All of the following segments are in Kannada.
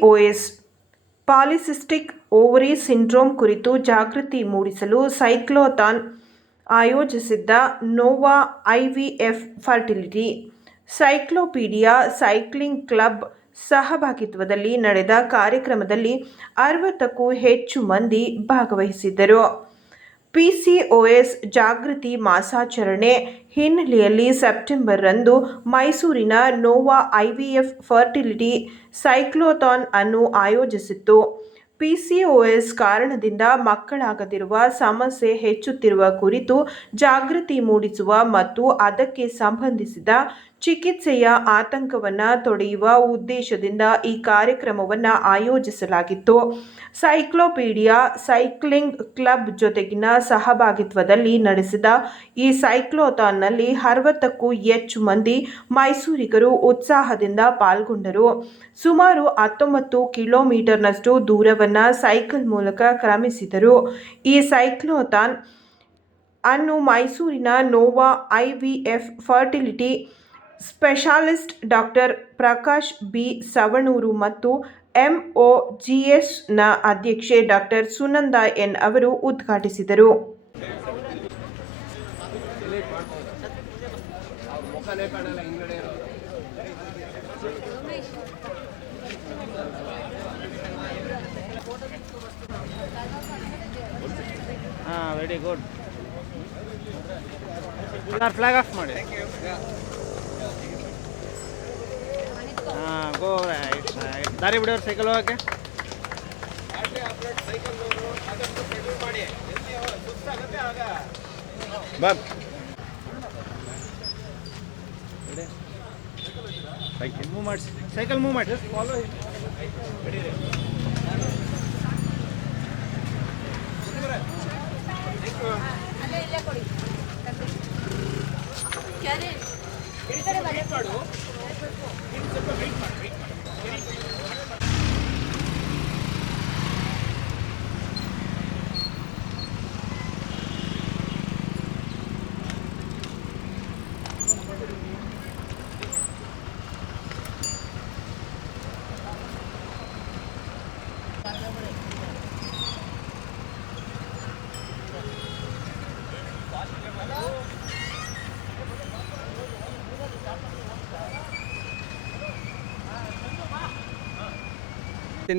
PCOS ಪಾಲಿಸಿಸ್ಟಿಕ್ ಓವರಿ ಸಿಂಡ್ರೋಮ್ ಕುರಿತು ಜಾಗೃತಿ ಮೂಡಿಸಲು ಸೈಕ್ಲೋಥಾನ್ ಆಯೋಜಿಸಿದ್ದ ನೋವಾ IVF ಫರ್ಟಿಲಿಟಿ ಸೈಕ್ಲೋಪೀಡಿಯಾ ಸೈಕ್ಲಿಂಗ್ ಕ್ಲಬ್ ಸಹಭಾಗಿತ್ವದಲ್ಲಿ ನಡೆದ ಕಾರ್ಯಕ್ರಮದಲ್ಲಿ 60ಕ್ಕೂ ಹೆಚ್ಚು ಮಂದಿ ಭಾಗವಹಿಸಿದ್ದರು. PCOS ಜಾಗೃತಿ ಮಾಸಾಚರಣೆ ಹಿನ್ನೆಲೆಯಲ್ಲಿ ಸೆಪ್ಟೆಂಬರ್ ರಂದು ಮೈಸೂರಿನ ನೋವಾ IVF ಫರ್ಟಿಲಿಟಿ ಸೈಕ್ಲೋಥಾನ್ ಅನ್ನು ಆಯೋಜಿಸಿತ್ತು. PCOS ಕಾರಣದಿಂದ ಮಕ್ಕಳಾಗದಿರುವ ಸಮಸ್ಯೆ ಹೆಚ್ಚುತ್ತಿರುವ ಕುರಿತು ಜಾಗೃತಿ ಮೂಡಿಸುವ ಮತ್ತು ಅದಕ್ಕೆ ಸಂಬಂಧಿಸಿದ ಚಿಕಿತ್ಸೆಯ ಆತಂಕವನ್ನು ತೊಡೆಯುವ ಉದ್ದೇಶದಿಂದ ಈ ಕಾರ್ಯಕ್ರಮವನ್ನು ಆಯೋಜಿಸಲಾಗಿತ್ತು. ಸೈಕ್ಲೋಪೀಡಿಯಾ ಸೈಕ್ಲಿಂಗ್ ಕ್ಲಬ್ ಜೊತೆಗಿನ ಸಹಭಾಗಿತ್ವದಲ್ಲಿ ನಡೆಸಿದ ಈ ಸೈಕ್ಲೋಥಾನ್ನಲ್ಲಿ 60ಕ್ಕೂ ಹೆಚ್ಚು ಮಂದಿ ಮೈಸೂರಿಗರು ಉತ್ಸಾಹದಿಂದ ಪಾಲ್ಗೊಂಡರು. ಸುಮಾರು 19 ಕಿಲೋಮೀಟರ್ನಷ್ಟು ದೂರವನ್ನು ಸೈಕಲ್ ಮೂಲಕ ಕ್ರಮಿಸಿದರು. ಈ ಸೈಕ್ಲೋಥಾನ್ ಅನ್ನು ಮೈಸೂರಿನ ನೋವಾ IVF fertility specialist doctor Prakash B. Savanur ಮತ್ತು MOGSನ ಅಧ್ಯಕ್ಷೆ ಡಾಕ್ಟರ್ ಸುನಂದಾ N. ಅವರು ಉದ್ಘಾಟಿಸಿದರು. Very good. ಫ್ಲಾಗ್ ಆಫ್ ಮಾಡಿ. ಗೋ ರೈಟ್ ಸೈಡ್. ದಾರಿ ಬಿಡೋರು ಸೈಕಲ್ ಹೋಗಕ್ಕೆ. ಮೂವ್ ಮಾಡಿ, ಸೈಕಲ್ ಮೂವ್ ಮಾಡಿ. ಫಾಲೋ.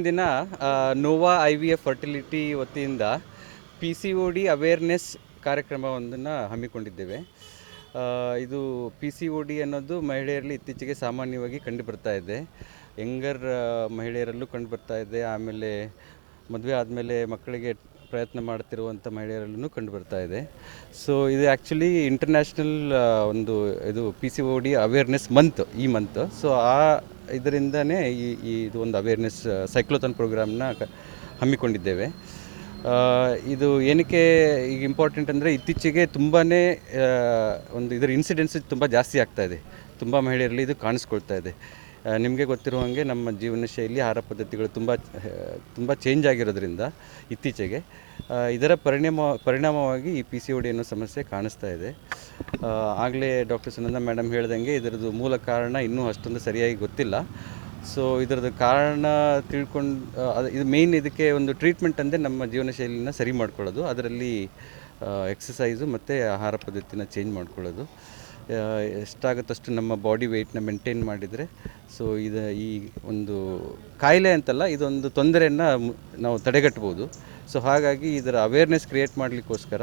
ದಿನ ನೋವಾ IVF ಫರ್ಟಿಲಿಟಿ ವತಿಯಿಂದ PCOD ಅವೇರ್ನೆಸ್ ಕಾರ್ಯಕ್ರಮವೊಂದನ್ನು ಹಮ್ಮಿಕೊಂಡಿದ್ದೇವೆ. ಇದು PCOD ಅನ್ನೋದು ಮಹಿಳೆಯರಲ್ಲಿ ಇತ್ತೀಚೆಗೆ ಸಾಮಾನ್ಯವಾಗಿ ಕಂಡುಬರ್ತಾ ಇದೆ. ಯಂಗರ್ ಮಹಿಳೆಯರಲ್ಲೂ ಕಂಡುಬರ್ತಾ ಇದೆ. ಆಮೇಲೆ ಮದುವೆ ಆದಮೇಲೆ ಮಕ್ಕಳಿಗೆ ಪ್ರಯತ್ನ ಮಾಡ್ತಿರುವಂಥ ಮಹಿಳೆಯರಲ್ಲೂ ಕಂಡುಬರ್ತಾ ಇದೆ. ಸೊ ಇದು ಆ್ಯಕ್ಚುಲಿ ಇಂಟರ್ನ್ಯಾಷನಲ್ ಒಂದು ಇದು PCOD ಅವೇರ್ನೆಸ್ ಮಂತ್, ಈ ಮಂತ್. ಸೊ ಇದರಿಂದನೇ ಇದು ಒಂದು ಅವೇರ್ನೆಸ್ ಸೈಕ್ಲೋಥಾನ್ ಪ್ರೋಗ್ರಾಮ್ನ ಹಮ್ಮಿಕೊಂಡಿದ್ದೇವೆ. ಇದು ಏನಕ್ಕೆ ಈಗ ಇಂಪಾರ್ಟೆಂಟ್ ಅಂದರೆ ಇತ್ತೀಚೆಗೆ ತುಂಬಾ ಒಂದು ಇದರ ಇನ್ಸಿಡೆನ್ಸ್ ತುಂಬ ಜಾಸ್ತಿ ಆಗ್ತಾ ಇದೆ. ತುಂಬ ಮಹಿಳೆಯರಲ್ಲಿ ಇದು ಕಾಣಿಸ್ಕೊಳ್ತಾ ಇದೆ. ನಿಮಗೆ ಗೊತ್ತಿರೋ ಹಾಗೆ ನಮ್ಮ ಜೀವನ ಶೈಲಿ, ಆಹಾರ ಪದ್ಧತಿಗಳು ತುಂಬ ಚೇಂಜ್ ಆಗಿರೋದ್ರಿಂದ ಇತ್ತೀಚೆಗೆ ಇದರ ಪರಿಣಾಮವಾಗಿ ಈ PCOD ಅನ್ನೋ ಸಮಸ್ಯೆ ಕಾಣಿಸ್ತಾ ಇದೆ. ಆಗಲೇ ಡಾಕ್ಟರ್ ಸುನಂದಾ ಮೇಡಮ್ ಹೇಳ್ದಂಗೆ ಇದರದ್ದು ಮೂಲ ಕಾರಣ ಇನ್ನೂ ಅಷ್ಟೊಂದು ಸರಿಯಾಗಿ ಗೊತ್ತಿಲ್ಲ. ಸೊ ಇದರದ್ದು ಕಾರಣ ಇದು ಮೇಯ್ನ್ ಇದಕ್ಕೆ ಒಂದು ಟ್ರೀಟ್ಮೆಂಟ್ ಅಂದರೆ ನಮ್ಮ ಜೀವನ ಶೈಲಿನ ಸರಿ ಮಾಡ್ಕೊಳ್ಳೋದು, ಅದರಲ್ಲಿ ಎಕ್ಸಸೈಸು ಮತ್ತು ಆಹಾರ ಪದ್ಧತಿನ ಚೇಂಜ್ ಮಾಡ್ಕೊಳ್ಳೋದು. ಎಷ್ಟಾಗುತ್ತಷ್ಟು ನಮ್ಮ ಬಾಡಿ ವೆಯ್ಟ್ನ ಮೇಂಟೈನ್ ಮಾಡಿದರೆ ಸೊ ಈ ಒಂದು ಕಾಯಿಲೆ ಅಂತಲ್ಲ, ಇದೊಂದು ತೊಂದರೆಯನ್ನು ನಾವು ತಡೆಗಟ್ಬೋದು. ಸೊ ಹಾಗಾಗಿ ಇದರ ಅವೇರ್ನೆಸ್ ಕ್ರಿಯೇಟ್ ಮಾಡಲಿಕ್ಕೋಸ್ಕರ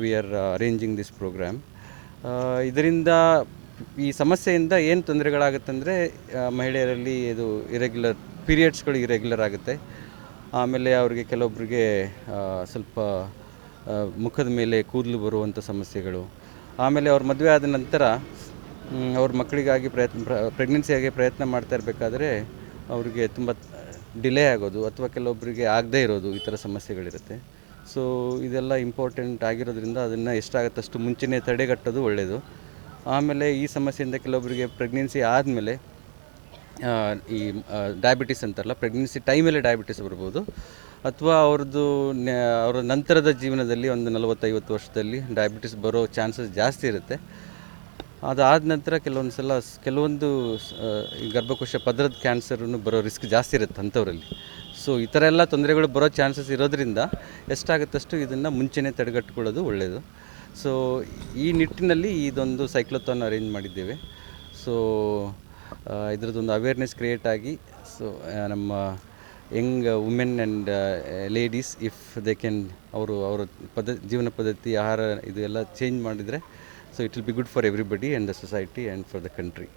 we are arranging this program. ಇದರಿಂದ ಈ ಸಮಸ್ಯೆಯಿಂದ ಏನು ತೊಂದರೆಗಳಾಗುತ್ತಂದರೆ ಮಹಿಳೆಯರಲ್ಲಿ ಇದು ಪೀರಿಯಡ್ಸ್ಗಳು ಇರೆಗ್ಯುಲರ್ ಆಗುತ್ತೆ. ಆಮೇಲೆ ಅವರಿಗೆ ಕೆಲವೊಬ್ಬರಿಗೆ ಸ್ವಲ್ಪ ಮುಖದ ಮೇಲೆ ಕೂದಲು ಬರುವಂಥ ಸಮಸ್ಯೆಗಳು. ಆಮೇಲೆ ಅವ್ರ ಮದುವೆ ಆದ ನಂತರ ಅವ್ರ ಮಕ್ಕಳಿಗಾಗಿ ಪ್ರೆಗ್ನೆನ್ಸಿಯಾಗಿ ಪ್ರಯತ್ನ ಮಾಡ್ತಾ ಇರಬೇಕಾದ್ರೆ ಅವರಿಗೆ ತುಂಬ ಡಿಲೇ ಆಗೋದು ಅಥವಾ ಕೆಲವೊಬ್ಬರಿಗೆ ಆಗದೇ ಇರೋದು, ಈ ಥರ ಸಮಸ್ಯೆಗಳಿರುತ್ತೆ. ಸೊ ಇದೆಲ್ಲ ಇಂಪಾರ್ಟೆಂಟ್ ಆಗಿರೋದ್ರಿಂದ ಅದನ್ನು ಎಷ್ಟಾಗುತ್ತಷ್ಟು ಮುಂಚೆನೇ ತಡೆಗಟ್ಟೋದು ಒಳ್ಳೆಯದು. ಆಮೇಲೆ ಈ ಸಮಸ್ಯೆಯಿಂದ ಕೆಲವೊಬ್ಬರಿಗೆ ಪ್ರೆಗ್ನೆನ್ಸಿ ಆದಮೇಲೆ ಈ ಡಯಾಬಿಟಿಸ್ ಅಂತಾರಲ್ಲ, ಪ್ರೆಗ್ನೆನ್ಸಿ ಟೈಮಲ್ಲೇ ಡಯಾಬಿಟಿಸ್ ಬರ್ಬೋದು. ಅಥವಾ ಅವರ ನಂತರದ ಜೀವನದಲ್ಲಿ ಒಂದು 40-50 ವರ್ಷದಲ್ಲಿ ಡಯಾಬಿಟಿಸ್ ಬರೋ ಚಾನ್ಸಸ್ ಜಾಸ್ತಿ ಇರುತ್ತೆ. ಅದಾದ ನಂತರ ಕೆಲವೊಂದು ಸಲ ಕೆಲವೊಂದು ಈ ಗರ್ಭಕೋಶ ಪದರದ ಕ್ಯಾನ್ಸರನ್ನು ಬರೋ ರಿಸ್ಕ್ ಜಾಸ್ತಿ ಇರುತ್ತೆ ಅಂಥವರಲ್ಲಿ. ಸೊ ಈ ಥರ ಎಲ್ಲ ತೊಂದರೆಗಳು ಬರೋ ಚಾನ್ಸಸ್ ಇರೋದ್ರಿಂದ ಎಷ್ಟಾಗುತ್ತಷ್ಟು ಇದನ್ನು ಮುಂಚೆನೇ ತಡೆಗಟ್ಕೊಳ್ಳೋದು ಒಳ್ಳೆಯದು. ಸೊ ಈ ನಿಟ್ಟಿನಲ್ಲಿ ಇದೊಂದು ಸೈಕ್ಲೋಥಾನ್ ಅರೇಂಜ್ ಮಾಡಿದ್ದೇವೆ. ಸೊ ಇದರದ್ದೊಂದು ಅವೇರ್ನೆಸ್ ಕ್ರಿಯೇಟ್ ಆಗಿ, ಸೊ ನಮ್ಮ Young women and ladies if they can ಅವರ ಜೀವನ ಪದ್ಧತಿ, ಆಹಾರ ಇದು ಎಲ್ಲ ಚೇಂಜ್ ಮಾಡಿದರೆ, so it will be good for everybody and the society and for the country.